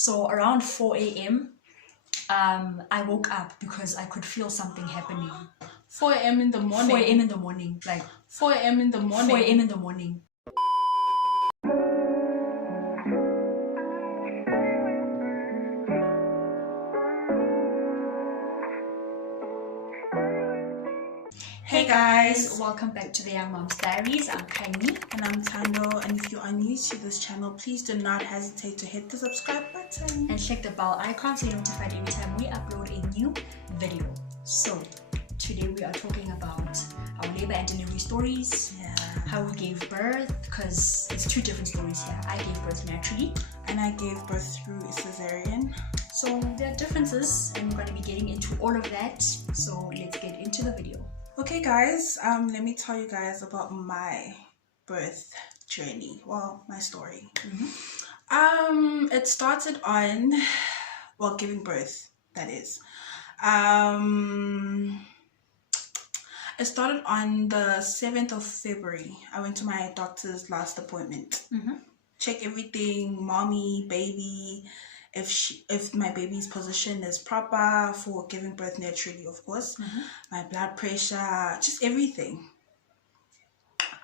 So around 4 a.m. I woke up because I could feel something happening. 4 a.m. in the morning. 4 a.m. in the morning, like 4 a.m. in the morning. 4 a.m. in the morning. Hey guys, welcome back to the Young Mom's Diaries. I'm Kaini. And I'm Tando, and if you are new to this channel, please do not hesitate to hit the subscribe button and click the bell icon so you're notified every time we upload a new video. So today we are talking about our labor and delivery stories, how we gave birth, because it's two different stories here. I gave birth naturally and I gave birth through a cesarean. So there are differences and we're going to be getting into all of that. So let's get into the video. Okay guys, let me tell you guys about my birth journey. Well, my story. It started on, well, giving birth, that is. It started on the 7th of February. I went to my doctor's last appointment. Check everything, mommy, baby, if my baby's position is proper for giving birth naturally, of course, my blood pressure, just everything.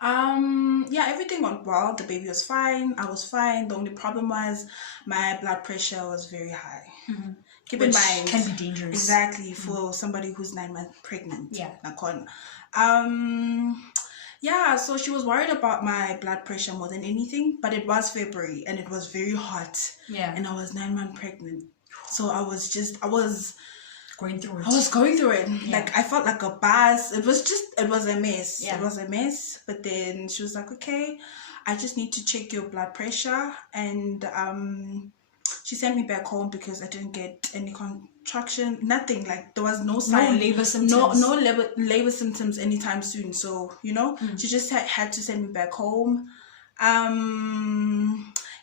Yeah, everything went well. The baby was fine. I was fine. The only problem was my blood pressure was very high. Keep in mind, can be dangerous. Exactly, for somebody who's 9 months pregnant. Yeah. Yeah, so she was worried about my blood pressure more than anything, but it was February and it was very hot. Yeah. And I was 9 months pregnant. So I was going through it. I was going through it. Yeah. Like, I felt like a buzz. It was a mess. Yeah. It was a mess. But then she was like, okay, I just need to check your blood pressure. And she sent me back home because I didn't get any contraction, nothing. Like, there was no sign, no labor symptoms, no labor symptoms anytime soon. So she just had to send me back home.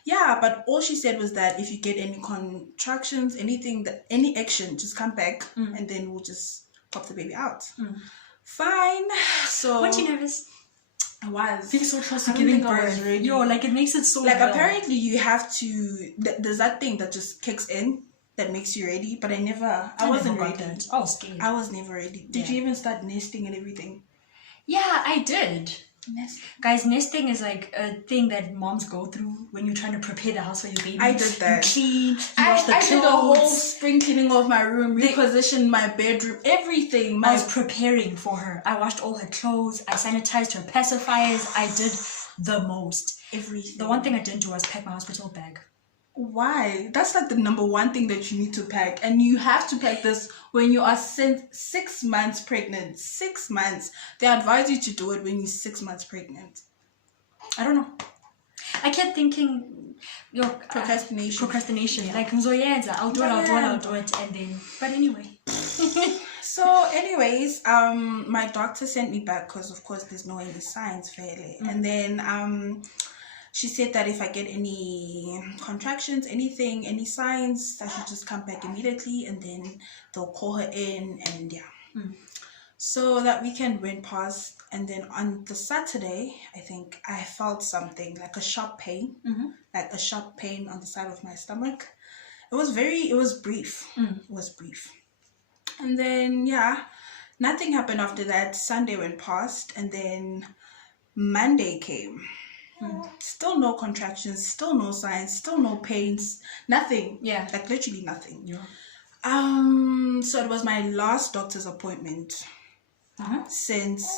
Yeah, but all she said was that if you get any contractions, any action, just come back and then we'll just pop the baby out. Fine. So weren't you nervous? I was. Being so close to giving birth. Yo, like, it makes it so like real. Apparently you have to, there's that thing that just kicks in that makes you ready, but I wasn't ready. I was scared. I was never ready. Did you even start nesting and everything? Yeah, I did. Guys, nesting is like a thing that moms go through when you're trying to prepare the house for your baby. I did that. You clean, wash the clothes. I did a whole spring cleaning of my room, repositioned my bedroom, everything. I was preparing for her. I washed all her clothes. I sanitized her pacifiers. I did the most. Everything. The one thing I didn't do was pack my hospital bag. Why? That's like the number one thing that you need to pack, and you have to pack this when you are 6 months pregnant. 6 months. They advise you to do it when you're 6 months pregnant. I don't know. I kept thinking, procrastination. Yeah. Like, I'll do it, and then. But anyway. So, anyways, my doctor sent me back because, of course, there's no any signs fairly, and then she said that if I get any contractions, anything, any signs, I should just come back immediately, and then they'll call her in, and yeah. So that weekend went past, and then on the Saturday, I think I felt something, like a sharp pain, like a sharp pain on the side of my stomach. It was brief. It was brief. And then, yeah, nothing happened after that. Sunday went past, and then Monday came. Still no contractions, still no signs, still no pains, nothing. Yeah, like literally nothing. Yeah. So it was my last doctor's appointment since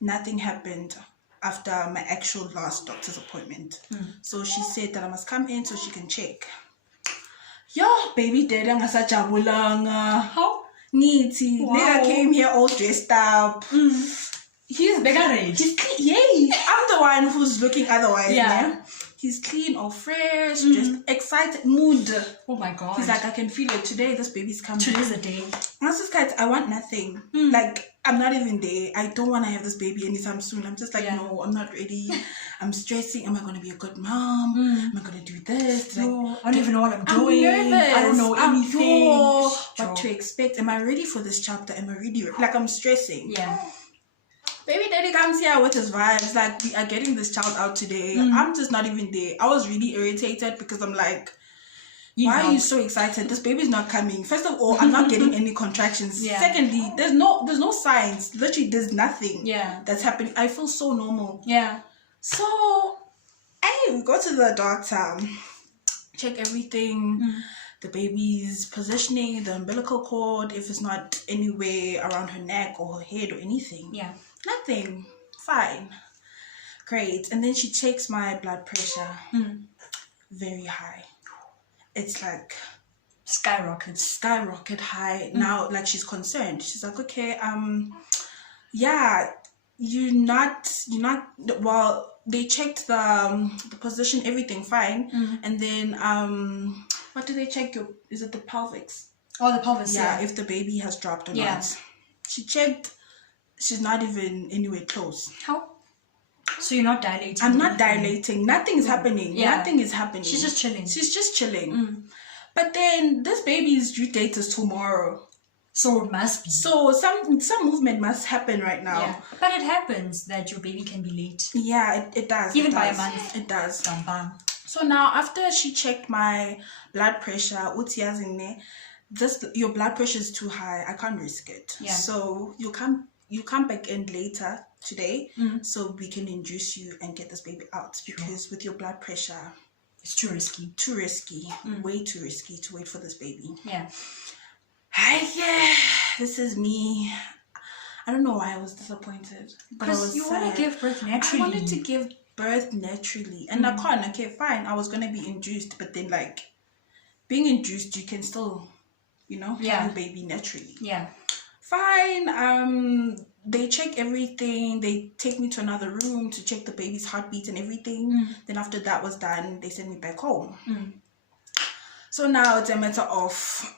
nothing happened after my actual last doctor's appointment. So she said that I must come in so she can check. Yo, baby daddy ngasajabulanga. How? Neaty. Wow. Nigga came here all dressed up. He's bigger. Yay! I'm the one who's looking otherwise. Yeah. He's clean or fresh, just excited, mood. Oh my god. He's like, I can feel it today. This baby's coming. Today's the day. I want nothing. Like, I'm not even there. I don't want to have this baby anytime soon. I'm just like, no, I'm not ready. I'm stressing. Am I going to be a good mom? Am I going to do this? No, I don't even know what I'm doing. I'm nervous. I don't know anything. What to expect. Am I ready for this chapter? Am I ready? Like, I'm stressing. Yeah. Baby daddy comes here with his vibes, like, we are getting this child out today. I'm just not even there. I was really irritated because I'm like, Why are you so excited? This baby's not coming. First of all, I'm not getting any contractions. Yeah. Secondly, there's no signs. Literally, there's nothing. Yeah. That's happening. I feel so normal. Yeah. So I go to the doctor, check everything, the baby's positioning, the umbilical cord, if it's not anywhere around her neck or her head or anything. Yeah. Nothing. Fine. Great. And then she checks my blood pressure. Very high. It's like skyrocket high. Now, like, she's concerned. She's like, okay, yeah, you're not well, they checked the position, everything fine. And then what do they check? Is it the pelvis? Oh, the pelvis. Yeah, if the baby has dropped or not. She checked. She's not even anywhere close. How? So you're not dilating? I'm not dilating. Nothing's happening. Yeah. Nothing is happening. She's just chilling. But then this baby's due date is tomorrow. So it must be. So some movement must happen right now. Yeah. But it happens that your baby can be late. Yeah, it does. Even it by does. a month. It does. Bam, bam. So now after she checked my blood pressure, your blood pressure is too high. I can't risk it. Yeah. So you come back in later today, so we can induce you and get this baby out, because with your blood pressure, it's too risky. Way too risky to wait for this baby. Yeah. Yeah, this is me. I don't know why I was disappointed, but I was you sad. want to give birth naturally. I wanted to give birth naturally, and I can't. Okay, fine. I was gonna be induced, but then, like, being induced, you can still, have your baby naturally. Yeah. Fine. They check everything. They take me to another room to check the baby's heartbeat and everything. Then after that was done, they send me back home. So now it's a matter of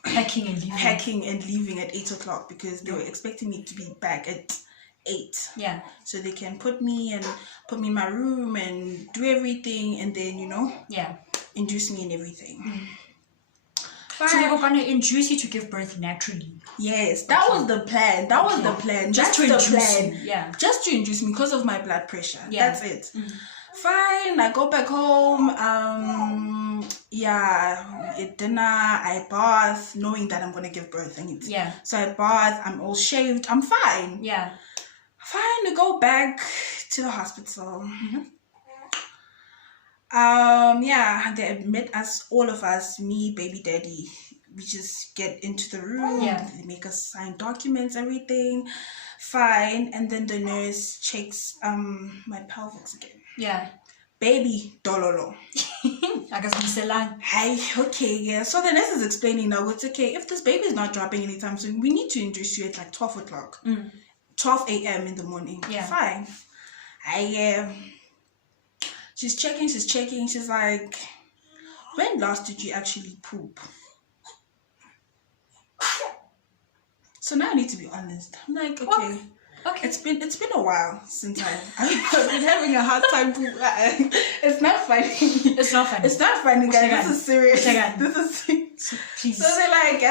packing and leaving at 8 o'clock, because they were expecting me to be back at 8. Yeah. So they can put me in my room and do everything, and then induce me and everything. So they were going to induce you to give birth naturally. Yes, that was the plan. The plan. Just to induce you. Yeah. Just to induce me because of my blood pressure. Yeah. That's it. Fine. I go back home. Eat dinner. I bath, knowing that I'm gonna give birth. So I bath. I'm all shaved. I'm fine. Yeah. Fine. We go back to the hospital. They admit us, all of us, me, baby daddy. We just get into the room. Yeah. They make us sign documents, everything. Fine. And then the nurse checks my pelvis again. Yeah. Baby dololo. Okay, yeah. So the nurse is explaining now, it's okay. If this baby is not dropping anytime soon, we need to induce you at like 12 o'clock. 12 a.m. in the morning. Yeah. Fine. She's checking. She's like, when last did you actually poop? So now I need to be honest. I'm like, okay. Okay. It's been a while since I've been having a hard time poop. It's not funny. It's not funny, guys. This is serious. This is serious. Please. So they're like,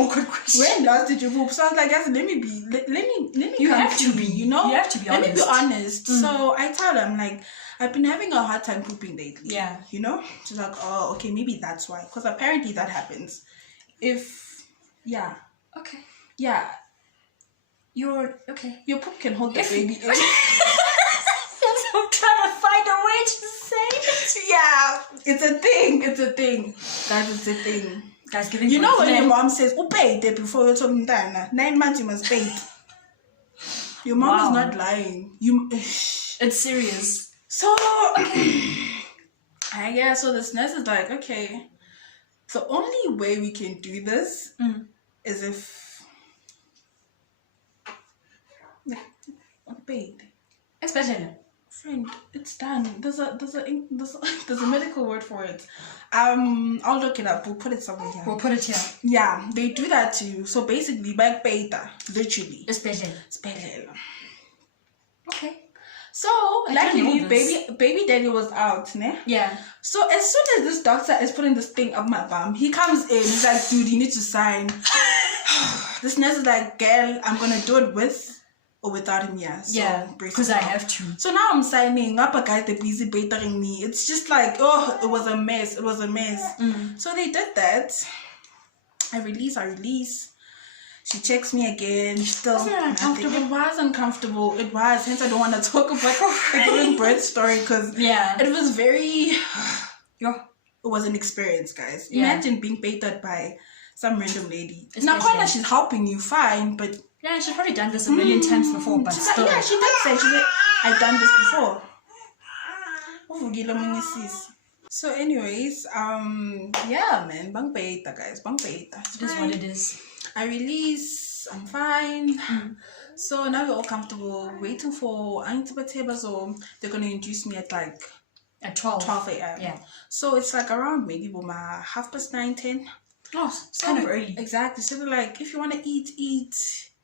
awkward question. When last did you poop? So I was like, let me You have to be. You know? You have to be honest. Let me be honest. So I tell them, like, I've been having a hard time pooping lately. Yeah. She's like, oh, okay, maybe that's why. Because apparently that happens. Okay. Yeah. Your poop can hold the baby. I'm trying to find a way to say it. Yeah, it's a thing. Guys, it's a thing. Guys, giving you know when your mom says, pay it before you told me 9 months you must pay it. Your mom is not lying. It's serious. So, so this nurse is like, okay, the only way we can do this is if paid. Especially. Friend, it's done. There's a medical word for it. I'll look it up. We'll put it somewhere here. We'll put it here. Yeah, they do that too. So basically, back paid, literally. Special. Okay. So luckily, baby daddy was out, ne? Yeah. So as soon as this doctor is putting this thing up my bum, he comes in. He's like, dude, you need to sign. This nurse is like, girl, I'm gonna do it with or without him, yeah. So yeah, because I have to. So now I'm signing up a guy that busy baitering me. It's just like, oh, it was a mess. It was a mess. So they did that. I release. She checks me again. Still Wasn't it uncomfortable? It was uncomfortable. It was. Hence, I don't want to talk about the giving birth story because it was very. It was an experience, guys. Imagine being baited by some random lady. Now, she's helping you, fine, but yeah, she's probably done this a million times before. But still, yeah, she did say I've done this before. So, anyways, yeah, man, bang baita, guys, bang baita. It is what it is. I release, I'm fine. So now we're all comfortable, waiting for Antibateba, so they're gonna induce me at like at 12 a.m. Yeah. So it's like around maybe 9:30, 10. Oh, it's kind of early. Exactly. So they're like, if you wanna eat,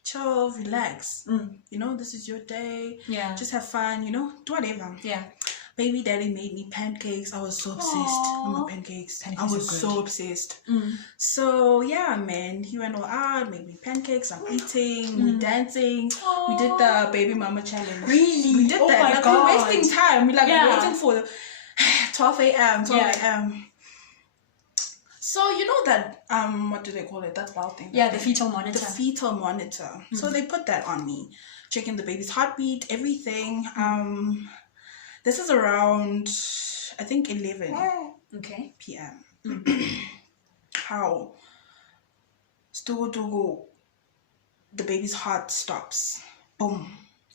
chill, relax. You know, this is your day. Yeah. Just have fun, you know, do whatever. Yeah. Baby daddy made me pancakes. I was so obsessed with my pancakes. I was so obsessed. So yeah, man, he went all out, made me pancakes. I'm eating, we dancing. We did the baby mama challenge. Really? We did that. My God. We're wasting time. We're like waiting for 12 a.m. So you know that what do they call it? That bell thing. Yeah, the fetal monitor. The fetal monitor. So they put that on me, checking the baby's heartbeat, everything. This is around, I think, 11 p.m. How? The baby's heart stops. Boom.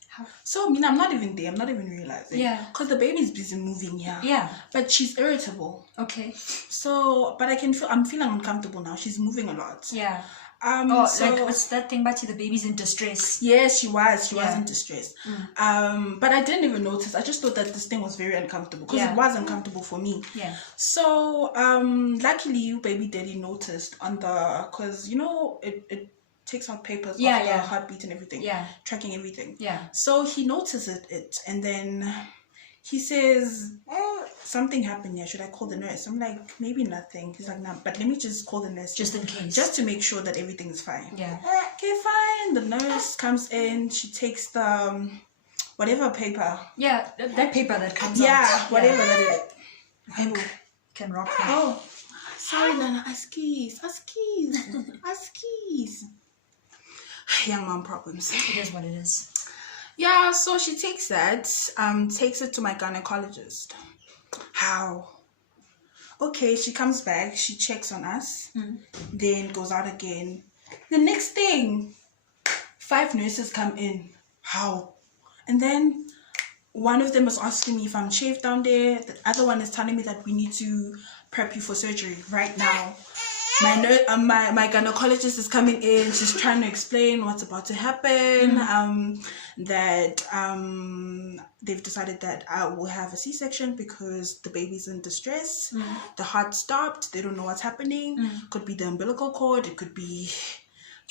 How? So, I mean, I'm not even there. I'm not even realizing. Yeah. Because the baby's busy moving here. Yeah. But she's irritable. Okay. So, but I'm feeling uncomfortable now. She's moving a lot. Yeah. So, like what's that thing about the baby's in distress? Yes, she was in distress. But I didn't even notice. I just thought that this thing was very uncomfortable because it was uncomfortable for me. Yeah. So luckily baby daddy noticed because you know it takes out papers of the heartbeat and everything. Yeah. Tracking everything. Yeah. So he noticed it and then he says, something happened here. Should I call the nurse? I'm like, maybe nothing. He's like, no, but let me just call the nurse. Just in case. Just to make sure that everything's fine. Yeah. Okay, fine. The nurse comes in. She takes the whatever paper. Yeah, that paper that comes out. Yeah, whatever that is. I can rock that. Oh, sorry, Nana. Askies. Young mom problems. It is what it is. Yeah, so she takes that, takes it to my gynecologist. How? Okay, she comes back, she checks on us, then goes out again. The next thing, 5 nurses come in. How? And then one of them is asking me if I'm shaved down there. The other one is telling me that we need to prep you for surgery right now. My gynecologist is coming in. She's trying to explain what's about to happen. That they've decided that I will have a C-section because the baby's in distress. The heart stopped. They don't know what's happening. Could be the umbilical cord. It could be.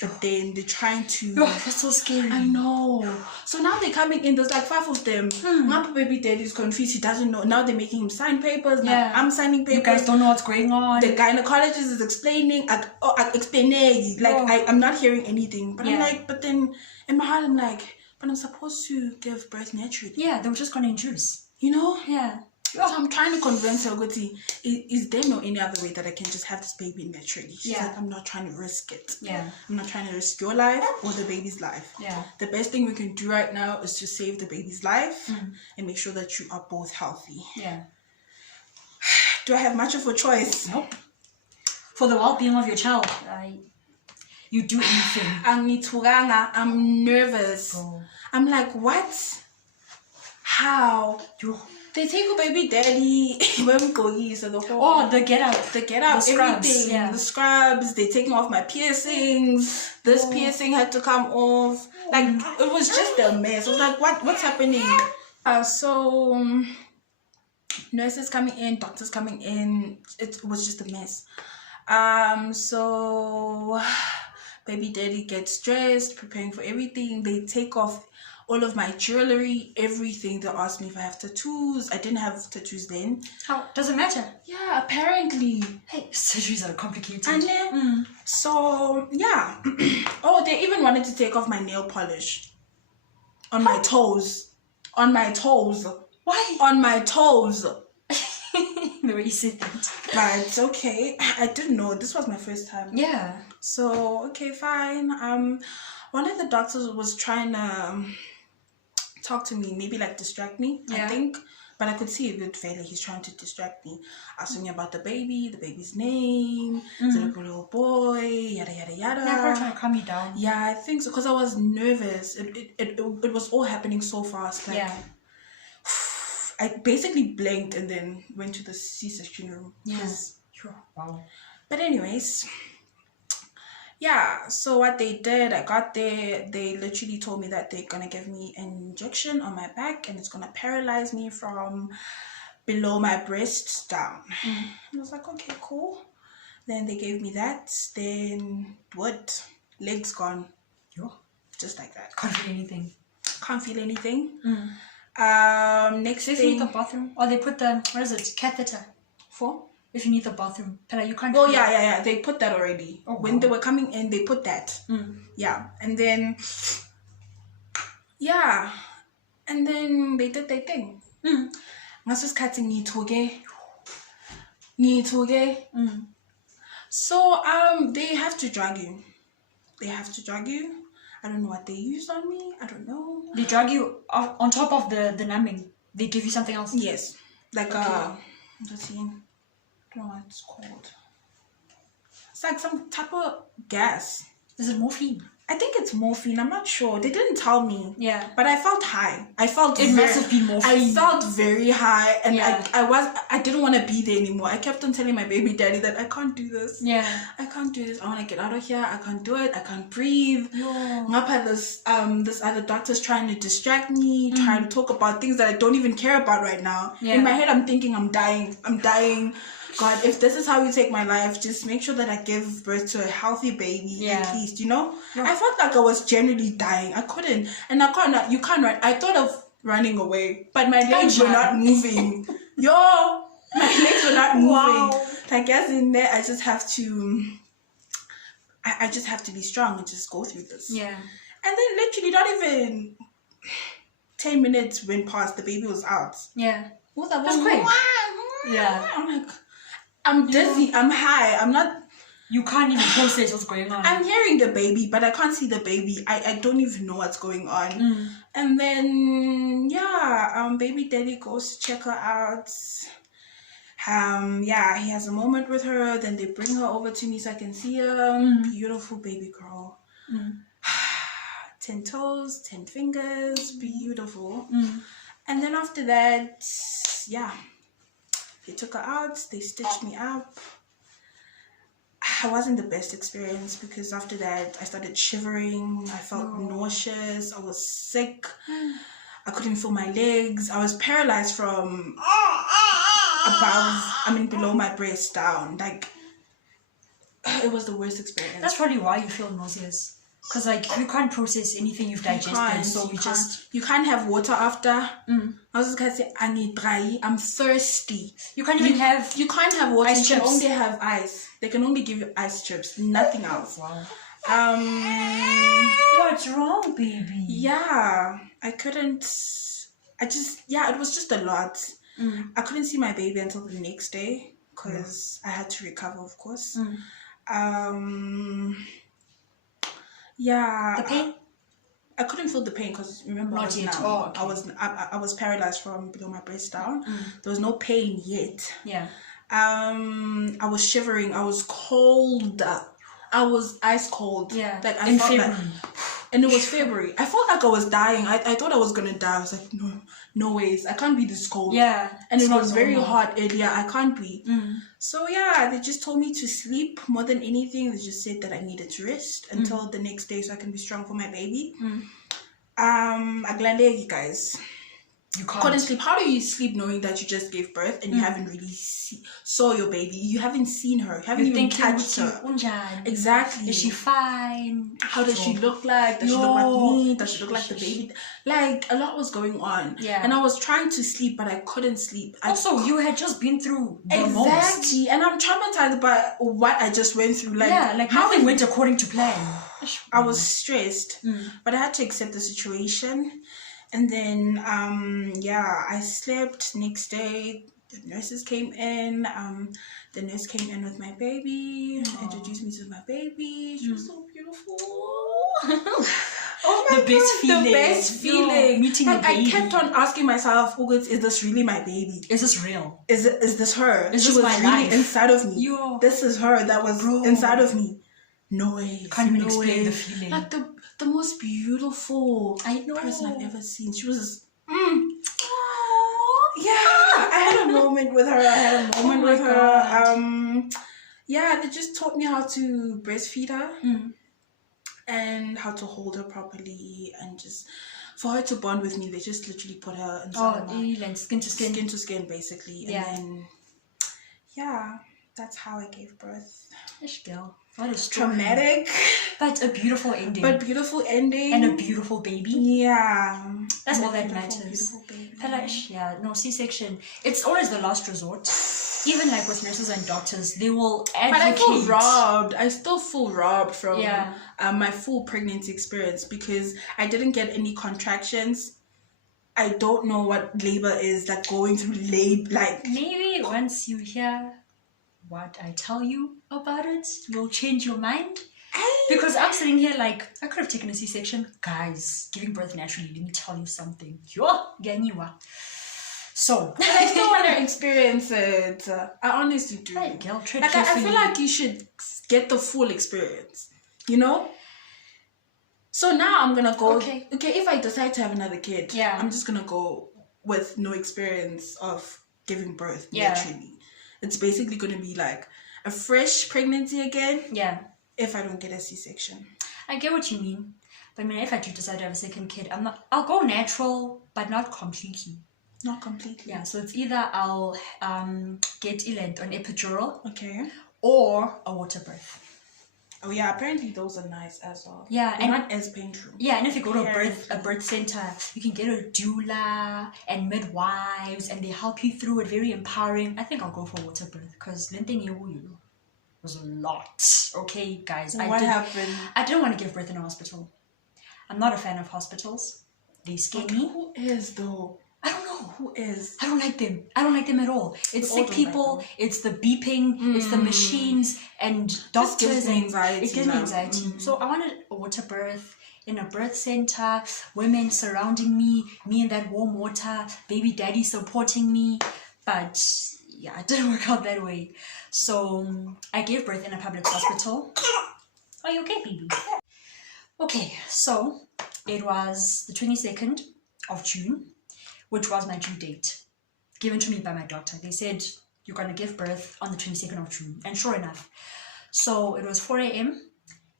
But then they're trying to. Oh, that's so scary. I know. So now they're coming in. There's like 5 of them. My baby daddy's confused. He doesn't know. Now they're making him sign papers. Now I'm signing papers. You guys don't know what's going on. The gynecologist is explaining. Explaining. Like I'm not hearing anything. But I'm like, but then in my heart I'm like, but I'm supposed to give birth naturally. Yeah, they were just gonna induce. You know? Yeah. So I'm trying to convince her, is there no any other way that I can just have this baby naturally? She's like, I'm not trying to risk it. Yeah. I'm not trying to risk your life or the baby's life. Yeah. The best thing we can do right now is to save the baby's life and make sure that you are both healthy. Yeah. Do I have much of a choice? Nope. For the well-being of your child, you do anything. I'm nervous. Bro. I'm like, what? How? They take a baby daddy, the get up, everything, the scrubs, they're taking off my piercings, this piercing had to come off, like, it was just a mess. I was like, what's happening? So, nurses coming in, doctors coming in, it was just a mess. So, baby daddy gets dressed, preparing for everything, they take off all of my jewelry, everything. They asked me if I have tattoos. I didn't have tattoos then. How? Does it matter? Yeah, apparently. Hey, surgeries are complicated. And then, so, yeah. Oh, they even wanted to take off my nail polish. on my toes. On my toes. Why? On my toes. The way you said that. But okay, I didn't know. This was my first time. Yeah. So okay, fine. One of the doctors was trying to talk to me, maybe like distract me. Yeah. I think, but I could see a bit fairly. He's trying to distract me, asking me about the baby's name, is it a little boy, yada yada yada. Yeah, probably trying to calm you down. Yeah, I think so, because I was nervous. It was all happening so fast. Like, Yeah. I basically blinked and then went to the C-section room. Yeah. Sure. Wow. But anyways, yeah, so what they did, I got there, they literally told me that they're gonna give me an injection on my back and it's gonna paralyze me from below my breasts down. I was like, okay, cool. Then they gave me that. Then what? Legs gone. Yo. Just like that. Can't feel anything. Can't feel anything. Next So if thing. you need the bathroom, or they put the, what is it, catheter. For? If you need the bathroom, but you can't. Oh yeah. They put that already. Oh, when they were coming in, they put that. Yeah, and then they did their thing. Ngasus cutting ngithuke. So they have to drug you. I don't know what they used on me. I don't know. They drug you on top of the numbing. They give you something else. Yes, like let's see. I don't know what it's called. It's like some type of gas. Is it morphine? I think it's morphine. I'm not sure. They didn't tell me. Yeah. But I felt high. It must have been morphine. I felt very high, and Yeah. I didn't want to be there anymore. I kept on telling my baby daddy that I can't do this. Yeah. I can't do this. I want to get out of here. I can't do it. I can't breathe. Ngapha this other doctor's trying to distract me, trying to talk about things that I don't even care about right now. Yeah. In my head, I'm thinking I'm dying. God, if this is how you take my life, just make sure that I give birth to a healthy baby at least, you know? Yeah. I felt like I was genuinely dying. I couldn't. And you can't run. I thought of running away, but my legs were not moving. My legs were not moving. Wow. I guess in there, I just have to be strong and just go through this. Yeah. And then literally not even 10 minutes went past, the baby was out. Yeah. What that That's was quick. Yeah. I'm like, I'm dizzy, I'm high, I'm not... You can't even process what's going on. I'm hearing the baby, but I can't see the baby. I don't even know what's going on. And then, baby daddy goes to check her out. He has a moment with her. Then they bring her over to me so I can see her. Beautiful baby girl. 10 toes, 10 fingers, beautiful. And then after that, they took her out, they stitched me up. It wasn't the best experience because after that I started shivering, I felt nauseous, I was sick, I couldn't feel my legs, I was paralyzed from below my breast down. Like, it was the worst experience. That's probably why you feel nauseous. Because you can't process anything you've digested, you can't have water after. I was just gonna say, I need dry. I'm thirsty. You can't even have. You can't have water. Ice you chips. can only have ice. They can only give you ice chips, nothing else. Wow. What's wrong, baby? Yeah, I couldn't. It was just a lot. I couldn't see my baby until the next day because I had to recover, of course. The pain? I couldn't feel the pain because remember Not yet. Oh, okay. I was paralyzed from below my breast down. There was no pain yet. Yeah. I was shivering. I was cold. I was ice cold. Yeah. Like in February. And it was February. I felt like I was dying. I thought I was gonna die. I was like, no ways. I can't be this cold. Yeah. And it was very hot earlier. I can't be. So they just told me to sleep more than anything. They just said that I needed to rest until the next day so I can be strong for my baby. Aglale, guys. You can't. Couldn't sleep. How do you sleep knowing that you just gave birth and you haven't really saw your baby? You haven't seen her. You haven't even touched her. Exactly. Is she fine? How does she look like? Does she look like me? Does she look like the baby? Like, a lot was going on. Yeah. And I was trying to sleep, but I couldn't sleep. Also, you had just been through the most. Exactly. And I'm traumatized by what I just went through. Like, nothing went according to plan. I was stressed. But I had to accept the situation. And then, I slept. Next day, the nurses came in. The nurse came in with my baby, introduced me to my baby. She was so beautiful. Oh my God, the best feeling. Meeting the baby. I kept on asking myself, is this really my baby? Is this real? Is this her? Is she this was my really life? inside of me. This is her that was inside of me. No way. Can't even explain the feeling. Like the most beautiful person I've ever seen. She was I had a moment with her. They just taught me how to breastfeed her and how to hold her properly, and just for her to bond with me, they just literally put her inside of my skin to skin basically. And then that's how I gave birth. This girl. What a traumatic, but a beautiful ending. And a beautiful baby. Yeah, that's all that matters. Beautiful baby. C-section. It's always the last resort. Even like with nurses and doctors, they will advocate. But I feel robbed. I still feel robbed from my full pregnancy experience because I didn't get any contractions. I don't know what labor is, like going through labor. Like maybe once you hear what I tell you about it, you'll change your mind. Because I'm sitting here like, I could have taken a C-section. Guys, giving birth naturally, let me tell you something. So I still want to experience it. I honestly do. Hey, girl, I feel like you should get the full experience, you know? So now I'm gonna go. Okay, if I decide to have another kid, I'm just gonna go with no experience of giving birth, literally. It's basically going to be like a fresh pregnancy again. Yeah. If I don't get a C-section. I get what you mean. But I mean, if I do decide to have a second kid, I'll go natural, but not completely. Not completely. Yeah, so it's either I'll get an epidural. Okay. Or a water birth. Oh yeah, apparently those are nice as well. Yeah, they're not as painful. Yeah, and if you go to a birth center, you can get a doula and midwives, and they help you through it. Very empowering. I think I'll go for water birth because was a lot. Okay, guys. What happened? I didn't want to give birth in a hospital. I'm not a fan of hospitals. They scare me. Who is though? I don't know. Who is? I don't like them. I don't like them at all. It's sick people. It's the beeping. It's the machines and doctors. It gives me anxiety. It gives me anxiety. So I wanted a water birth in a birth center, women surrounding me in that warm water, baby daddy supporting me. But it didn't work out that way. So I gave birth in a public hospital. Are you okay, baby? Okay, so it was the 22nd of June. Which was my due date, given to me by my doctor. They said, you're going to give birth on the 22nd of June. And sure enough. So it was 4 a.m.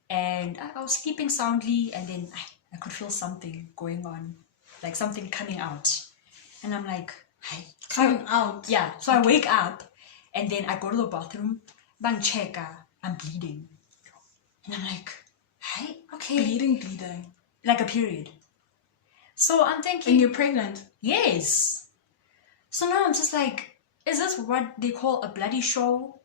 and I was sleeping soundly, and then I could feel something going on, like something coming out. And I'm like, hi. Coming out? Yeah. So I wake up, and then I go to the bathroom, bang check, I'm bleeding. And I'm like, hi, okay. Bleeding. Like a period. So I'm thinking... And you're pregnant? Yes. So now I'm just like, is this what they call a bloody show?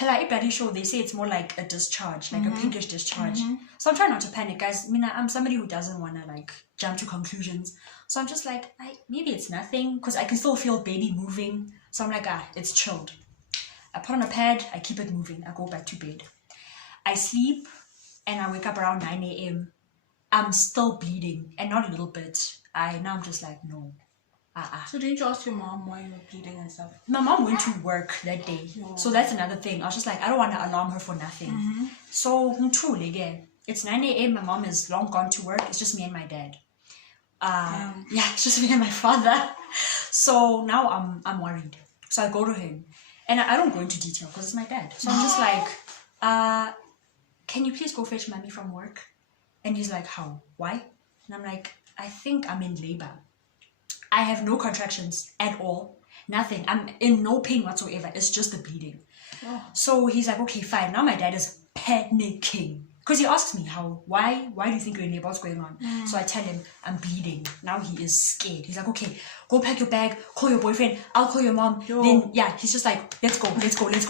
A bloody show, they say it's more like a discharge, like a pinkish discharge. So I'm trying not to panic, guys. I mean, I'm somebody who doesn't want to like jump to conclusions. So I'm just like, maybe it's nothing, because I can still feel baby moving. So I'm like, it's chilled. I put on a pad, I keep it moving. I go back to bed. I sleep, and I wake up around 9 a.m. I'm still bleeding, and not a little bit. Now I'm just like, no. So didn't you ask your mom why you were bleeding and stuff? My mom went to work that day. So that's another thing. I was just like, I don't want to alarm her for nothing. So, it's 9 a.m. My mom is long gone to work. It's just me and my dad. It's just me and my father. So now I'm worried. So I go to him. And I don't go into detail because it's my dad. So I'm just like, can you please go fetch mommy from work? And he's like, how? Why? And I'm like, I think I'm in labor. I have no contractions at all. Nothing. I'm in no pain whatsoever. It's just the bleeding. Oh. So he's like, okay, fine. Now my dad is panicking. Because he asks me, why do you think you're in labor? What's going on? So I tell him, I'm bleeding. Now he is scared. He's like, okay, go pack your bag, call your boyfriend, I'll call your mom. Yo. Then, yeah, he's just like, let's go.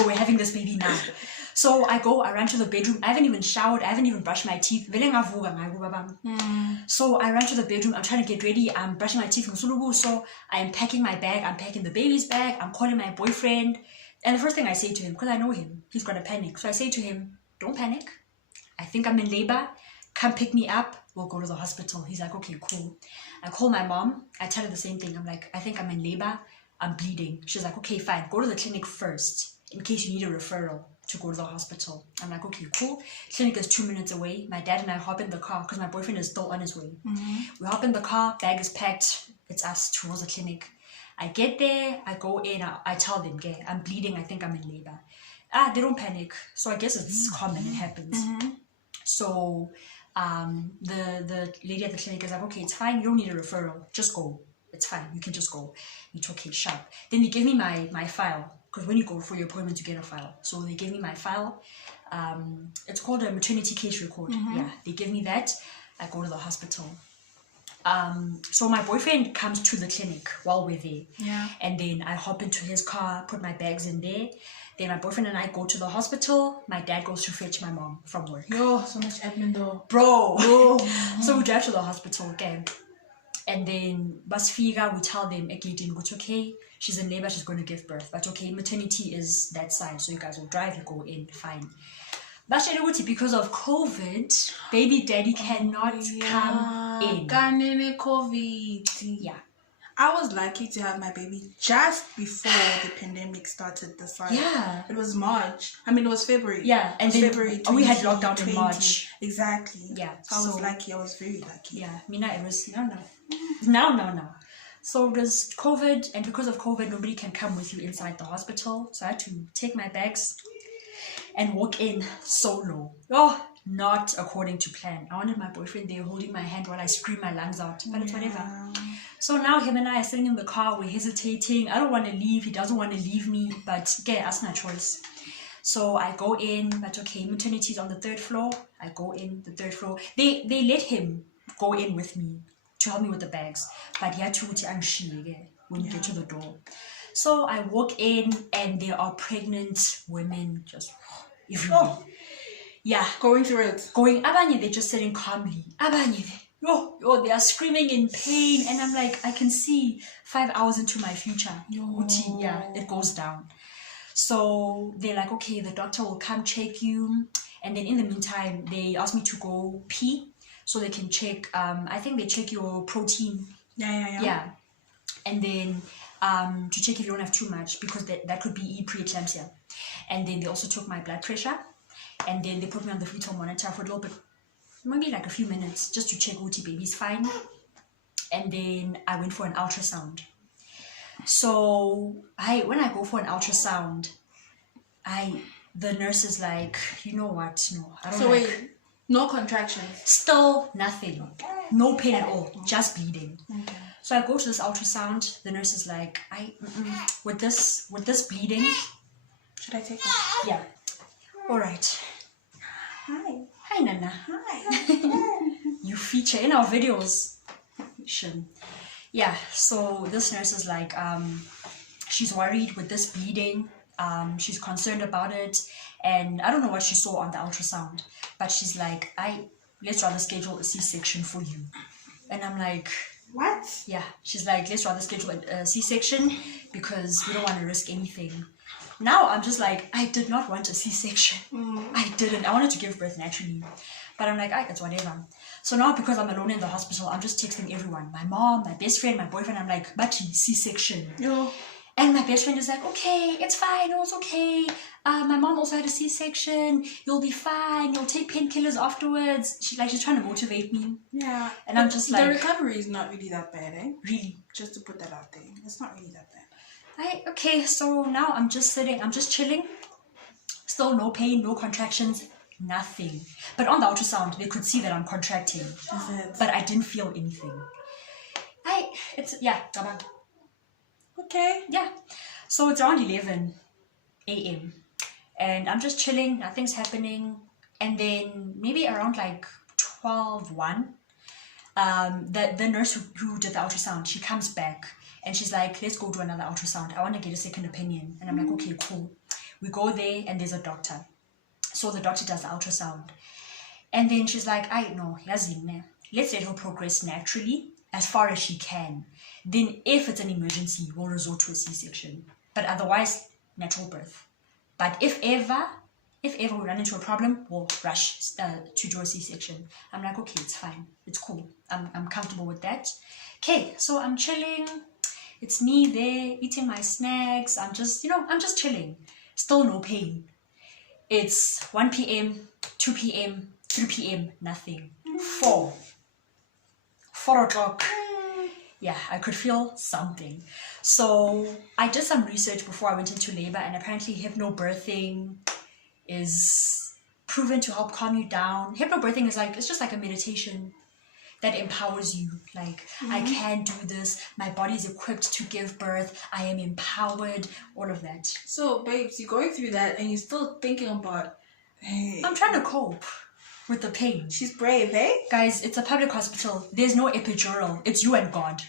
We're having this baby now. So I ran to the bedroom. I haven't even showered. I haven't even brushed my teeth. So I ran to the bedroom. I'm trying to get ready. I'm brushing my teeth. So I'm packing my bag. I'm packing the baby's bag. I'm calling my boyfriend. And the first thing I say to him, because I know him, he's gonna panic. So I say to him, don't panic. I think I'm in labor. Come pick me up. We'll go to the hospital. He's like, okay, cool. I call my mom. I tell her the same thing. I'm like, I think I'm in labor. I'm bleeding. She's like, okay, fine. Go to the clinic first in case you need a referral to go to the hospital. I'm like, okay, cool. Clinic is 2 minutes away. My dad and I hop in the car because my boyfriend is still on his way. We hop in the car. Bag is packed. It's us towards the clinic. I get there. I go in. I tell them, okay, I'm bleeding. I think I'm in labor. They don't panic. So I guess it's common. It happens. So the lady at the clinic is like, okay, it's fine. You don't need a referral. Just go. It's fine. You can just go. It's okay, sharp. Then they give me my file. Because when you go for your appointment, you get a file. So they gave me my file. It's called a maternity case record. Yeah, they give me that. I go to the hospital. So my boyfriend comes to the clinic while we're there. Yeah. And then I hop into his car, put my bags in there. Then my boyfriend and I go to the hospital. My dad goes to fetch my mom from work. Yo, so much admin though. Bro. Yo. So we drive to the hospital again. And then Basfiga, we tell them, it's okay, she's in labor, she's going to give birth. But okay, maternity is that side. So you guys will drive, you go in, fine. But because of COVID, baby daddy cannot come in. COVID. Yeah. I was lucky to have my baby just before the pandemic started this year. Yeah. It was March. I mean, it was February. Yeah. And then February we had lockdown in March. Exactly. Yeah. So I was lucky. I was very lucky. Yeah. Mina, it was no. So there's COVID, and because of COVID, nobody can come with you inside the hospital. So I had to take my bags and walk in solo. Oh, not according to plan. I wanted my boyfriend there holding my hand while I scream my lungs out, but it's whatever. So now him and I are sitting in the car, we're hesitating. I don't want to leave, he doesn't want to leave me, but okay, that's my choice. So I go in, but okay, maternity is on the 3rd floor. I go in the 3rd floor. They let him go in with me to help me with the bags, but he had to when you get to the door. So I walk in and there are pregnant women just everywhere. Oh. Yeah. Going through it. Abanye, they're just sitting calmly. Abanye, they are screaming in pain. And I'm like, I can see 5 hours into my future. Yeah, it goes down. So they're like, okay, the doctor will come check you. And then in the meantime, they asked me to go pee so they can check, I think they check your protein. Yeah. And then to check if you don't have too much, because that could be preeclampsia. And then they also took my blood pressure. And then they put me on the fetal monitor for a little bit, maybe like a few minutes, just to check Uti baby's fine. And then I went for an ultrasound. So when I go for an ultrasound, the nurse is like, you know what? No, I don't. So wait, no contractions. Still nothing, no pain at all, just bleeding. Okay. So I go to this ultrasound. The nurse is like, with this bleeding. Should I take it? Yeah. All right. Hi, Nana. Hi. You feature in our videos. Yeah, so this nurse is like, she's worried with this bleeding. She's concerned about it. And I don't know what she saw on the ultrasound, but she's like, let's rather schedule a C-section for you. And I'm like, what? Yeah, she's like, let's rather schedule a C-section because we don't want to risk anything. Now I'm just like, I did not want a C-section. I didn't. I wanted to give birth naturally. But I'm like, it's whatever. So now because I'm alone in the hospital, I'm just texting everyone. My mom, my best friend, my boyfriend. I'm like, Bati, C-section. Yo. And my best friend is like, okay, it's fine. No, it's okay. My mom also had a C-section. You'll be fine. You'll take painkillers afterwards. She's trying to motivate me. Yeah. And I'm just like, the recovery is not really that bad, eh? Really? Just to put that out there. It's not really that bad. Okay, so now I'm just sitting, I'm just chilling. Still no pain, no contractions, nothing. But on the ultrasound, they could see that I'm contracting. But I didn't feel anything. Come on. Okay. Yeah. So it's around 11 a.m. and I'm just chilling, nothing's happening. And then maybe around like 12:01, the nurse who did the ultrasound, she comes back and she's like, let's go do another ultrasound. I want to get a second opinion. And I'm like, okay, cool. We go there and there's a doctor. So the doctor does the ultrasound. And then she's like, let's let her progress naturally as far as she can. Then if it's an emergency, we'll resort to a C-section. But otherwise, natural birth. But if ever we run into a problem, we'll rush to do a C-section. I'm like, okay, it's fine. It's cool. I'm comfortable with that. Okay, so I'm chilling. It's me there eating my snacks. I'm just chilling. Still no pain. It's 1 p.m., 2 p.m., 3 p.m., nothing. 4 o'clock. Yeah, I could feel something. So I did some research before I went into labor, and apparently hypnobirthing is proven to help calm you down. Hypnobirthing is it's just like a meditation that empowers you. Like, I can do this. My body is equipped to give birth. I am empowered. All of that. So, babes, you're going through that and you're still thinking about, hey. I'm trying to cope with the pain. She's brave, eh? Guys, it's a public hospital. There's no epidural. It's you and God.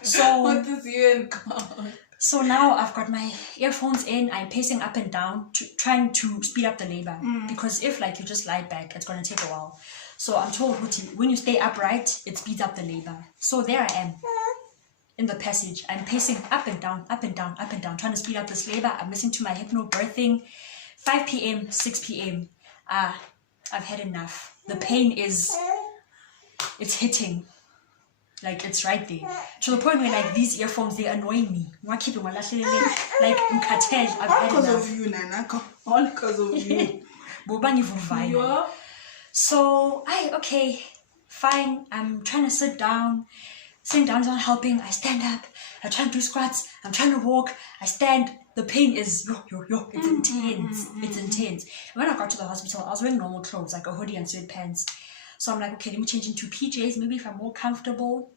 So what is you and God? So now I've got my earphones in. I'm pacing up and down, trying to speed up the labor. Because if you just lie back, it's going to take a while. So I'm told, when you stay upright, it speeds up the labor. So there I am in the passage. I'm pacing up and down, up and down, up and down, trying to speed up this labor. I'm listening to my hypnobirthing. 5 p.m., 6 p.m. I've had enough. The pain it's hitting. It's right there. To the point where these earphones, they annoy me. I've had all because enough. of you, Nana. All because of you. Yeah. So, okay, fine. I'm trying to sit down. Sitting down is not helping. I stand up. I'm trying to do squats. I'm trying to walk. I stand. The pain is it's intense. It's intense. When I got to the hospital, I was wearing normal clothes, like a hoodie and sweatpants. So I'm like, okay, let me change into PJs. Maybe if I'm more comfortable.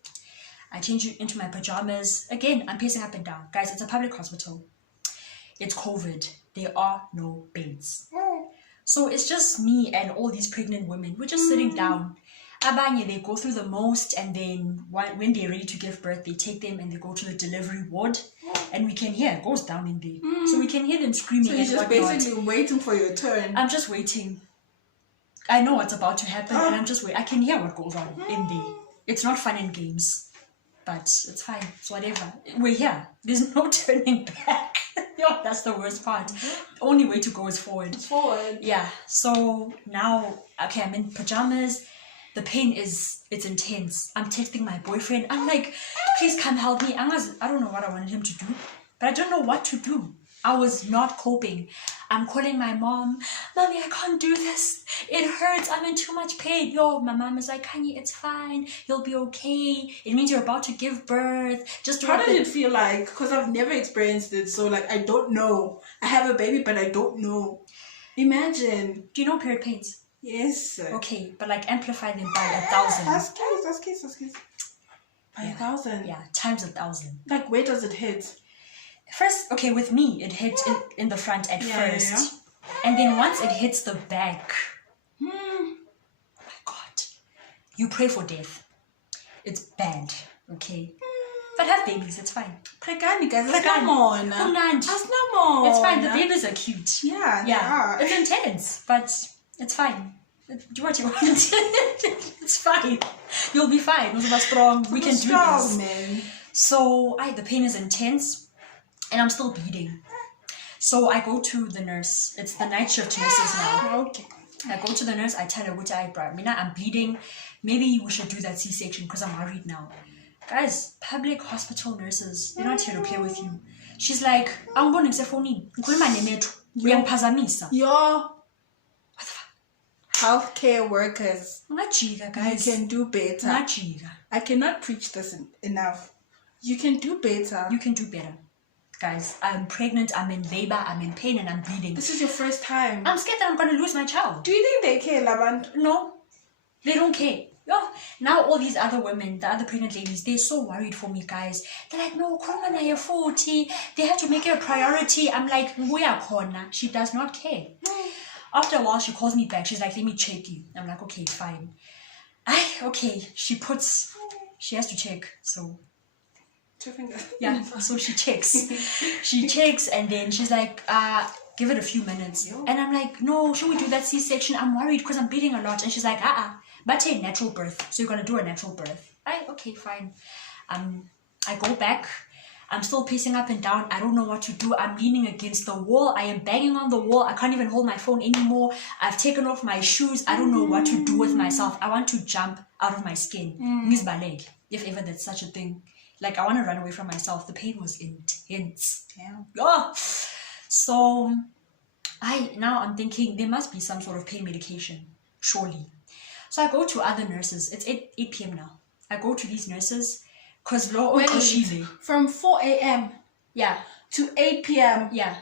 I change into my pajamas. Again, I'm pacing up and down. Guys, it's a public hospital. It's COVID. There are no beds. So it's just me and all these pregnant women. We're just sitting down. Abanye, they go through the most, and then when they're ready to give birth, they take them and they go to the delivery ward. And we can hear it goes down in there. So we can hear them screaming. So you're just basically waiting for your turn. I'm just waiting. I know what's about to happen, and I'm just waiting. I can hear what goes on in there. It's not fun and games, but it's fine. It's whatever. We're here. There's no turning back. That's the worst part. The only way to go is forward. It's forward. Yeah. So now, okay, I'm in pajamas. The pain it's intense. I'm texting my boyfriend. I'm like, please come help me. I don't know what I wanted him to do, but I don't know what to do. I was not coping. I'm calling my mom. Mommy, I can't do this. It hurts. I'm in too much pain. My mom is like, Kanye, it's fine. You'll be okay. It means you're about to give birth. How did it feel like? Because I've never experienced it. So I don't know. I have a baby, but I don't know. Imagine. Do you know period pains? Yes. Okay, but amplify them by 1,000. Ask case. By 1,000? Yeah, times 1,000. Where does it hit? First, okay, with me, it hit in the front at first. Yeah. And then once it hits the back, oh my God, you pray for death. It's bad, okay? But have babies, it's fine. Pregani, guys, it's normal. It's fine, the babies are cute. Yeah, they are. It's intense, but it's fine. Do what you want. It's fine. You'll be fine. We're strong. We can do this. Man. So, the pain is intense, and I'm still bleeding. So I go to the nurse. It's the night shift nurses now. Okay. I go to the nurse. I tell her, I'm bleeding. Maybe we should do that C-section because I'm worried now. Guys, public hospital nurses, they're not here to play with you. She's like, I'm going to phone. Yo. Healthcare workers, guys. You can do better. I cannot preach this enough. You can do better. You can do better. Guys, I'm pregnant, I'm in labor, I'm in pain, and I'm bleeding. This is your first time. I'm scared that I'm going to lose my child. Do you think they care, Laban? No, they don't care. Oh, now all these other women, the other pregnant ladies, they're so worried for me, guys. They're like, no, Kurumana, you're 40. They have to make it a priority. I'm like, we are corner. She does not care. After a while, she calls me back. She's like, let me check you. I'm like, okay, fine. Okay. She has to check. So, yeah, so she checks. She checks and then she's like, give it a few minutes. And I'm like, no, should we do that C-section? I'm worried because I'm bleeding a lot. And she's like, but a natural birth. So you're going to do a natural birth. Okay, fine. I go back. I'm still pacing up and down. I don't know what to do. I'm leaning against the wall. I am banging on the wall. I can't even hold my phone anymore. I've taken off my shoes. I don't know what to do with myself. I want to jump out of my skin. Miss Baleg, if ever that's such a thing. Like, I want to run away from myself. The pain was intense. Yeah. Oh. So, I'm thinking there must be some sort of pain medication. Surely. So I go to other nurses. It's 8 p.m. now. I go to these nurses because from 4 a.m. Yeah. to 8 p.m. Yeah.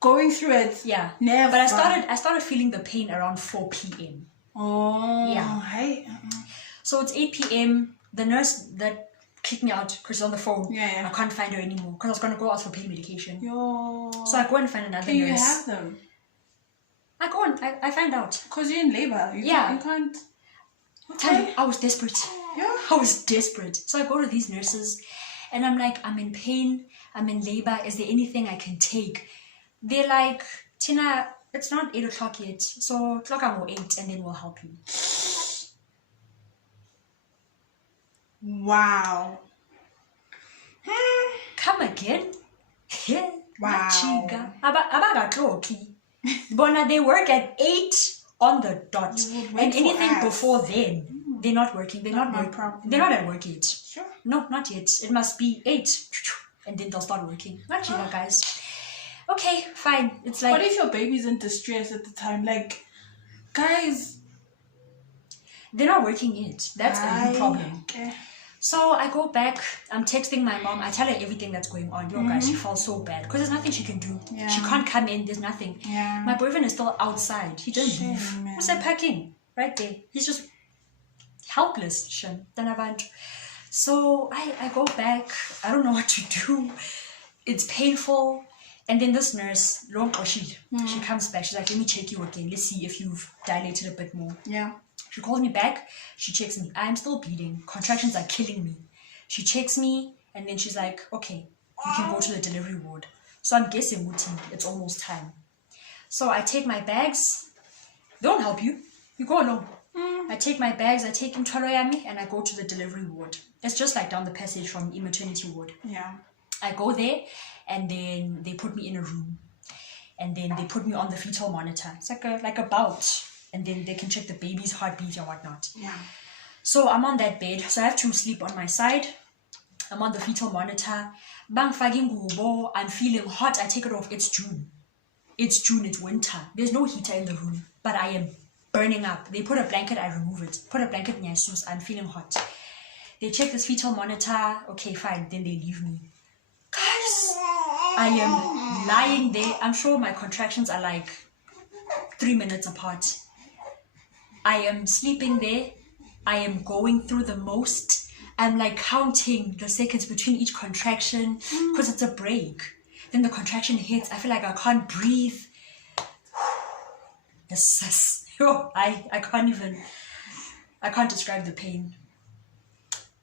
Going through it. Yeah. Never. But I started feeling the pain around 4 p.m. Oh. Yeah. Hey. So it's 8 p.m. The nurse that kicked me out because she's on the phone. Yeah. I can't find her anymore because I was going to go out for pain medication. Yo. So I go and find another nurse. Can you have them? I go and I find out. Because you're in labor. You can't. Okay. I was desperate. Yeah. I was desperate. So I go to these nurses and I'm like, I'm in pain. I'm in labor. Is there anything I can take? They're like, Tina, it's not 8 o'clock yet. So clock out 8 and then we'll help you. Wow. Come again? Wow. Bona, they work at 8 on the dot. And anything before then, they're not working. They're not at work yet. Sure. No, not yet. It must be 8. And then they'll start working. Not you guys. Okay, fine. It's like... What if your baby's in distress at the time? Like, guys... They're not working yet. That's a new problem. Okay. So I go back, I'm texting my mom, I tell her everything that's going on. Yo, guys, she felt so bad because there's nothing she can do. Yeah. She can't come in, there's nothing. Yeah. My boyfriend is still outside. He didn't leave. Who's that packing? Right there. He's just helpless. So I go back, I don't know what to do. It's painful. And then this nurse, she comes back. She's like, let me check you again. Let's see if you've dilated a bit more. Yeah. She calls me back. She checks me. I'm still bleeding. Contractions are killing me. She checks me and then she's like, okay, you can go to the delivery ward. So I'm guessing, it's almost time. So I take my bags. They don't help you. You go alone. I take my bags, I take him Yami, and I go to the delivery ward. It's just like down the passage from the maternity ward. Yeah. I go there and then they put me in a room. And then they put me on the fetal monitor. It's like a bout. And then they can check the baby's heartbeat or whatnot. Yeah. So I'm on that bed. So I have to sleep on my side. I'm on the fetal monitor. I'm feeling hot. I take it off. It's June. It's winter. There's no heater in the room. But I am burning up. They put a blanket, I remove it. Put a blanket in my shoes. I'm feeling hot. They check this fetal monitor. Okay, fine. Then they leave me. Guys, I am lying there. I'm sure my contractions are like 3 minutes apart. I am sleeping there. I am going through the most. I'm like counting the seconds between each contraction because it's a break. Then the contraction hits. I feel like I can't breathe. Yes. I can't describe the pain.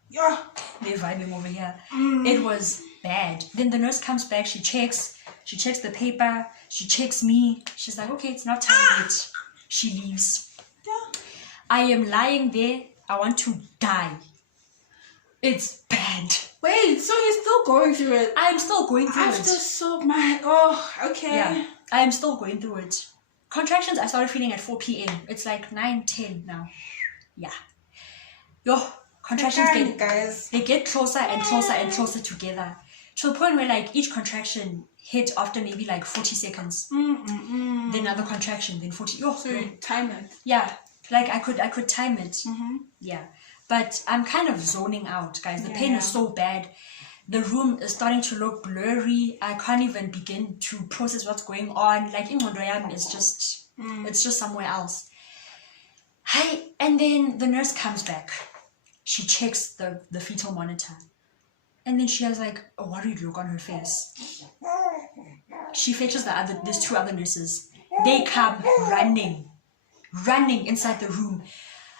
Yeah. They're vibing over here. It was bad. Then the nurse comes back. She checks the paper. She checks me. She's like, okay, it's not time yet. She leaves. Yeah. I am lying there. I want to die. It's bad. Wait, so you're still going through it? I'm still going through it. Okay. Yeah, I am still going through it. Contractions I started feeling at 4 p.m. It's like 9-10 now. Yeah. Yo, contractions they get closer and closer and closer together. To the point where like each contraction hit after maybe like 40 seconds. Then another contraction, then 40. Oh, so you time it. Yeah. Like I could time it. Yeah. But I'm kind of zoning out, guys. The pain is so bad. The room is starting to look blurry. I can't even begin to process what's going on. Like in Mondoyam is just it's just somewhere else. Hi, and then the nurse comes back. She checks the fetal monitor. And then she has like a worried look on her face. She fetches there's 2 other nurses. They come running inside the room.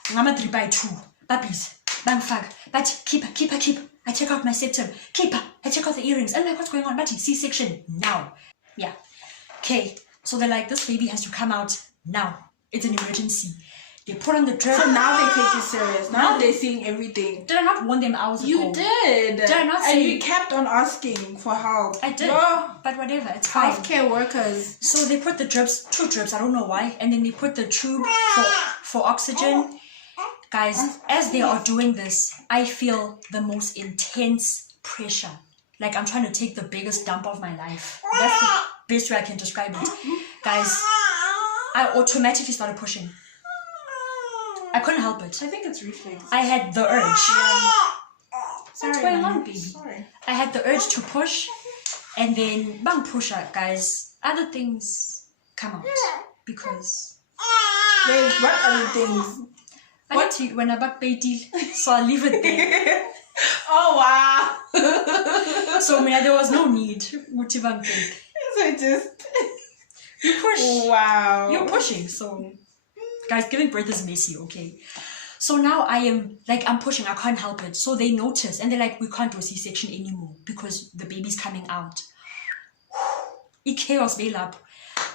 Ngama 3x2. Puppies. Bang fag. But keep. I check out my septum. Keep. I check out the earrings. And like, what's going on? But C-section now. Yeah. Okay. So they're like, this baby has to come out now. It's an emergency. They put on the drip. So now they take you serious. Now they're seeing everything. Did I not warn them hours ago? You did. Did I not say? And you kept on asking for help. I did. Yo, but whatever, it's fine. Healthcare workers. So they put the drips, 2 drips, I don't know why, and then they put the tube for oxygen. Guys, as they are doing this, I feel the most intense pressure. Like I'm trying to take the biggest dump of my life. That's the best way I can describe it. Guys, I automatically started pushing. I couldn't help it. I think it's reflex. I had the urge. Sorry, What's going on, baby? Sorry. I had the urge to push, and then bang push out, guys. Other things come out because. Wait, what other things? What? When I back baby, so I leave it there. Oh wow! So man, there was no need. Motivang thing. So just you push. Wow. You're pushing. So, guys, giving birth is messy. Okay. So now I'm pushing. I can't help it. So they notice and they're like, we can't do a C-section anymore because the baby's coming out. It chaos bail up.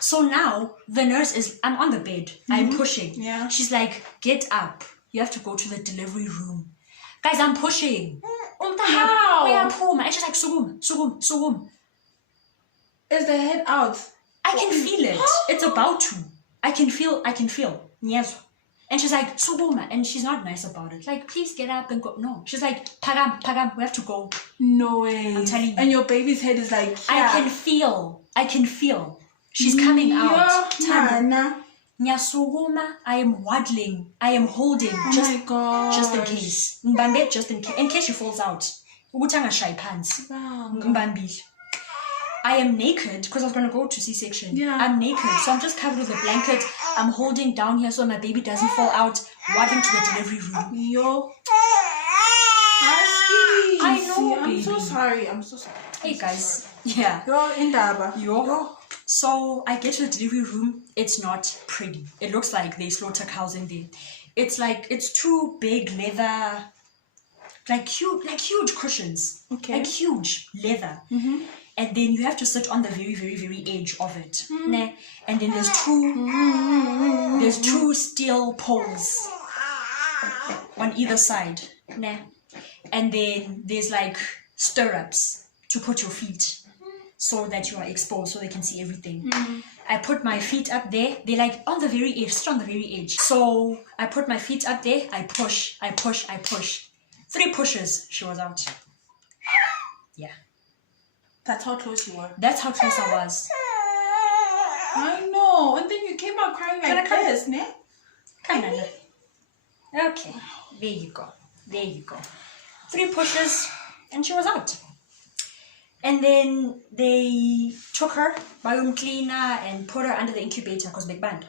So now the nurse I'm on the bed. I'm pushing. Yeah. She's like, get up. You have to go to the delivery room. Guys, I'm pushing. How? And she's like, sugum. Is the head out? I can feel it. It's about to. I can feel. Yes. And she's like, suguma. And she's not nice about it. Like, please get up and go. No. She's like, pagam, we have to go. No way. I'm telling you. And your baby's head is like, yeah. I can feel. She's coming out. Nana. Nyasuguma, I am waddling. I am holding. Oh my god. Just in case. Mbambe, just in case. In case she falls out. Ubutanga shy pants. Mbambi. I am naked because I was going to go to C-section. Yeah. I'm naked. So I'm just covered with a blanket. I'm holding down here so my baby doesn't fall out. Waddling to the delivery room. Yo. I know, I'm baby. so sorry. Hey guys. Yeah. Yo, indaba. Yo. So I get to the delivery room. It's not pretty. It looks like they slaughter cows in there. It's 2 big leather, like huge cushions. Okay. Like huge leather. Mm-hmm. And then you have to sit on the very, very, very edge of it. Nah. And then there's 2 steel poles on either side. Nah. And then there's like stirrups to put your feet so that you are exposed so they can see everything. I put my feet up there. They're like on the very edge, sit on the very edge. So I put my feet up there. I push. 3 pushes, she was out. Yeah. That's how close you were. That's how close I was. I know. And then you came out crying like this, ne? Kind of. Okay. There you go. 3 pushes and she was out. And then they took her, biome cleaner, and put her under the incubator because big band.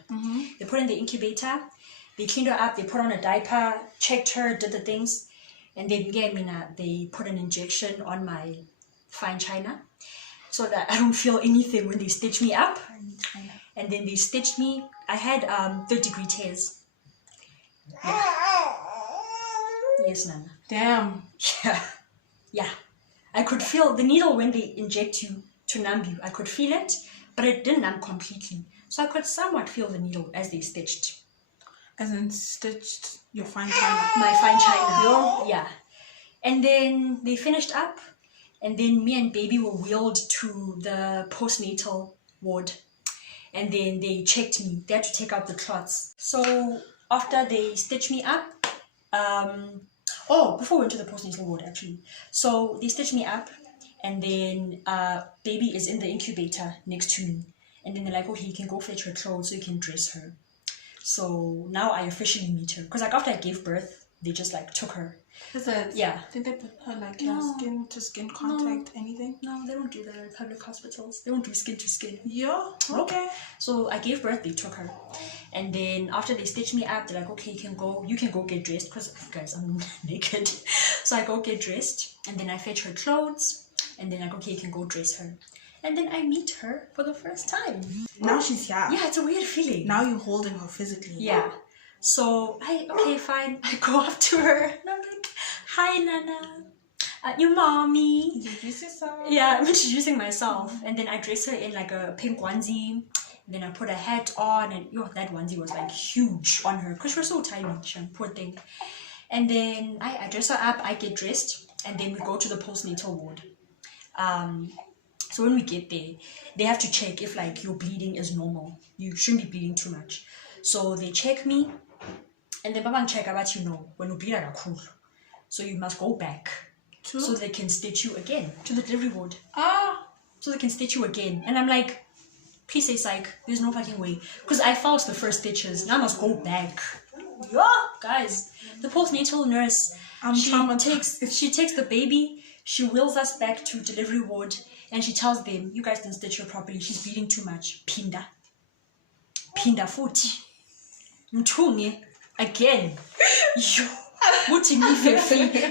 They put her in the incubator. They cleaned her up. They put on a diaper, checked her, did the things. And then they put an injection on my fine china so that I don't feel anything when they stitch me up. And then they stitched me. I had 3rd-degree tears. Yeah. Yes, Nana. Damn. Yeah. I could feel the needle when they inject you to numb you. I could feel it, but it didn't numb completely. So I could somewhat feel the needle as they stitched. As in stitched your fine china. My fine china. Yeah. And then they finished up. And then me and baby were wheeled to the postnatal ward. And then they checked me. They had to take out the clots. So after they stitched me up, before we went to the postnatal ward actually. So they stitched me up and then baby is in the incubator next to me. And then they're like, okay, you can go fetch her clothes so you can dress her. So now I officially meet her. Because like after I gave birth, they just like took her. Is it? Yeah. Did they put her like No. skin to skin contact, anything? No, they don't do that at public hospitals. They don't do skin to skin. Yeah. Okay. So I gave birth, they took her. And then after they stitched me up, they're like, okay, you can go get dressed, because guys, I'm naked. So I go get dressed, and then I fetch her clothes, and then like, okay, you can go dress her. And then I meet her for the first time. Now she's here. Yeah, it's a weird feeling. Now you're holding her physically. Yeah. So okay, fine. I go up to her and I'm like, hi Nana, your mommy. Introduce yourself. Yeah, I'm introducing myself. And then I dress her in like a pink onesie. And then I put a hat on, and that onesie was like huge on her because she was so tiny, poor thing. And then I dress her up, I get dressed, and then we go to the postnatal ward. So when we get there, they have to check if like your bleeding is normal. You shouldn't be bleeding too much. So they check me, and then Baba check about when you bleed like a cool. So you must go back so they can stitch you again to the delivery ward. So they can stitch you again. And I'm like, please say psych, there's no fucking way. Because I felt the first stitches, now I must go back. Yeah, guys, the postnatal nurse, she takes the baby, she wheels us back to delivery ward, and she tells them, you guys didn't stitch her properly, she's bleeding too much. Pinda futhi. Mthunge again. Yo.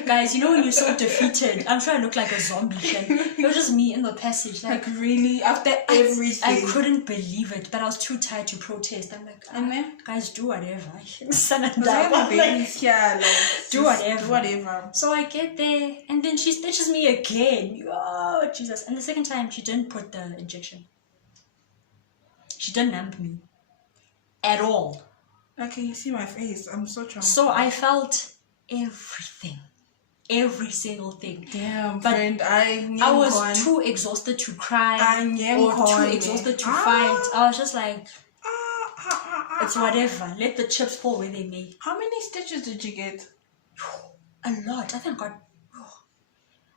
Guys, when you're so defeated, I'm sure I look like a zombie. It was just me in the passage. Like really, after everything. I couldn't believe it, but I was too tired to protest. I'm like, guys, do whatever. Do whatever. So I get there, and then she stitches me again. Oh, Jesus. And the second time, she didn't put the injection. She didn't numb me. At all. Okay, you see my face. I'm so traumatized. So I felt everything. Every single thing. Damn, but friend. I was too exhausted to cry or too exhausted to fight. I was just like, it's whatever. Let the chips fall where they may. How many stitches did you get? A lot. I think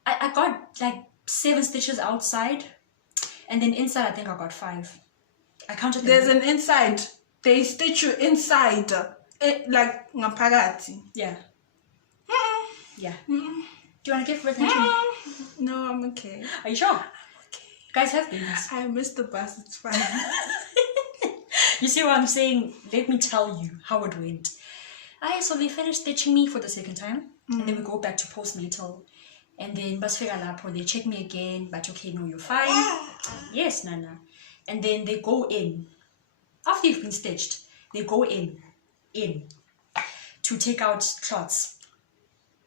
I got like 7 stitches outside, and then inside I think I got 5. I counted them. There's an inside. They stitch you inside, like ngapagati. Yeah. Yeah. Mm. Do you want to give birth? No, I'm okay. Are you sure? Okay. Guys have babies. I missed the bus. It's fine. You see what I'm saying? Let me tell you how it went. So they finished stitching me for the second time, and then we go back to postnatal, and then they check me again. But okay, no, you're fine. Yes, Nana. And then they go in. After you've been stitched, they go in to take out clots.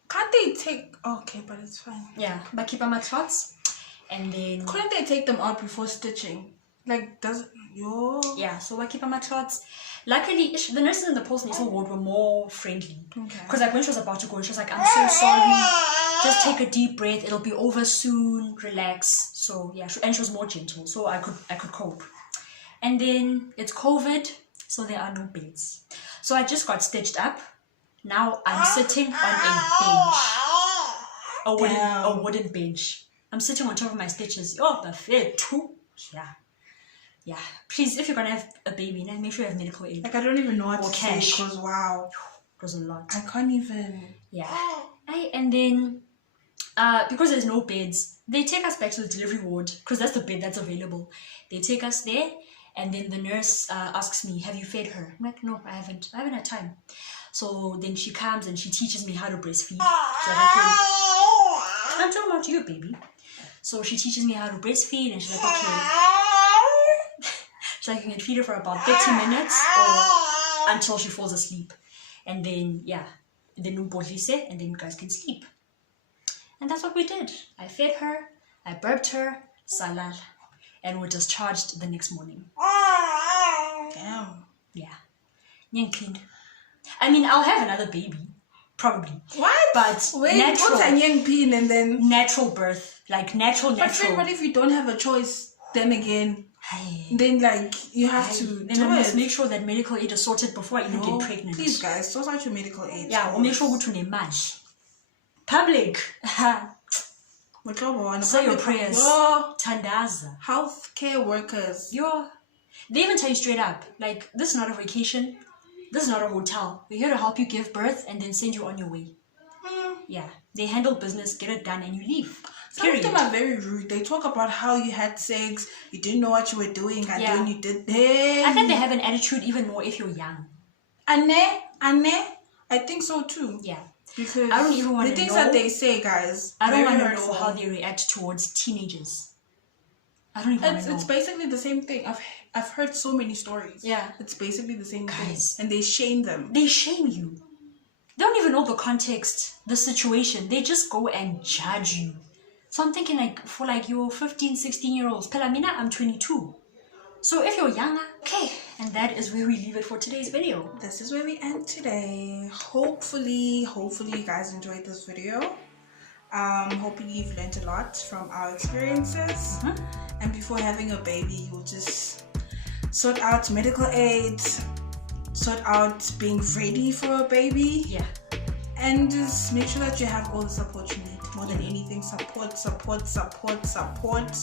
Can't they take... Okay, but it's fine. Yeah, but keep on my clots. And then... Couldn't they take them out before stitching? Like, does... Yo... Yeah, so I keep on my clots. Luckily, the nurses in the postnatal ward were more friendly. Okay. Because like when she was about to go, she was like, I'm so sorry. Just take a deep breath. It'll be over soon. Relax. So yeah, and she was more gentle. So I could cope. And then it's COVID, so there are no beds. So I just got stitched up. Now I'm sitting on a bench. A wooden bench. I'm sitting on top of my stitches. Oh, buffet too. Yeah. Please, if you're gonna have a baby, make sure you have medical aid. Like I don't even know what to cash. say, because wow. It was a lot. I can't even. Yeah. And then because there's no beds, they take us back to the delivery ward, because that's the bed that's available. They take us there. And then the nurse asks me, have you fed her? I'm like, no, I haven't had time. So then she comes and she teaches me how to breastfeed. So I'm talking about you, baby. So she teaches me how to breastfeed, and she's like, okay. She's like, you can feed her for about 30 minutes or until she falls asleep. And then, and then you guys can sleep. And that's what we did. I fed her, I burped her, salal. And were discharged the next morning. Damn. Yeah. I mean, I'll have another baby. Probably. What? But wait, what's a young pin and then... Natural birth. Like natural. But what if you don't have a choice? Then again, then like, you have to then I must make sure that medical aid is sorted before I even get pregnant. Please guys, sort out your medical aid. Yeah, or make sure to name public. Say your prayers. Tandaza. Healthcare workers. They even tell you straight up, like, this is not a vacation. This is not a hotel. We're here to help you give birth and then send you on your way. Yeah, they handle business, get it done, and you leave. Some of them are very rude. They talk about how you had sex, you didn't know what you were doing, and then you did this. I think they have an attitude even more if you're young. Anne, I think so too. Yeah. Because I don't even want to know. The things that they say, guys. I don't want to know how they react towards teenagers. I don't even want to know. It's basically the same thing. I've heard so many stories. Yeah. It's basically the same guys, thing. And they shame them. They shame you. They don't even know the context, the situation. They just go and judge you. So I'm thinking like, for like your 15, 16-year-olds, Pelamina, I'm 22. So if you're younger, okay. And that is where we leave it for today's video. This is where we end today. Hopefully you guys enjoyed this video. Hopefully you've learned a lot from our experiences. And before having a baby, you'll just sort out medical aid, sort out being ready for a baby. Yeah. And just make sure that you have all the support you need. More than anything, support.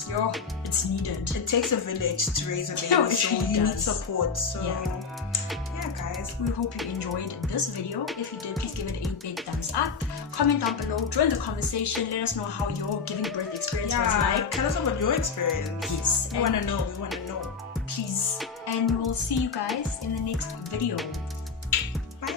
Yo, it's needed. It takes a village to raise a baby, Yo, so you need support. So yeah, guys. We hope you enjoyed this video. If you did, please give it a big thumbs up. Comment down below, join the conversation. Let us know how your giving birth experience was like. Tell us about your experience. Yes. We want to know. Please. And we will see you guys in the next video. Bye.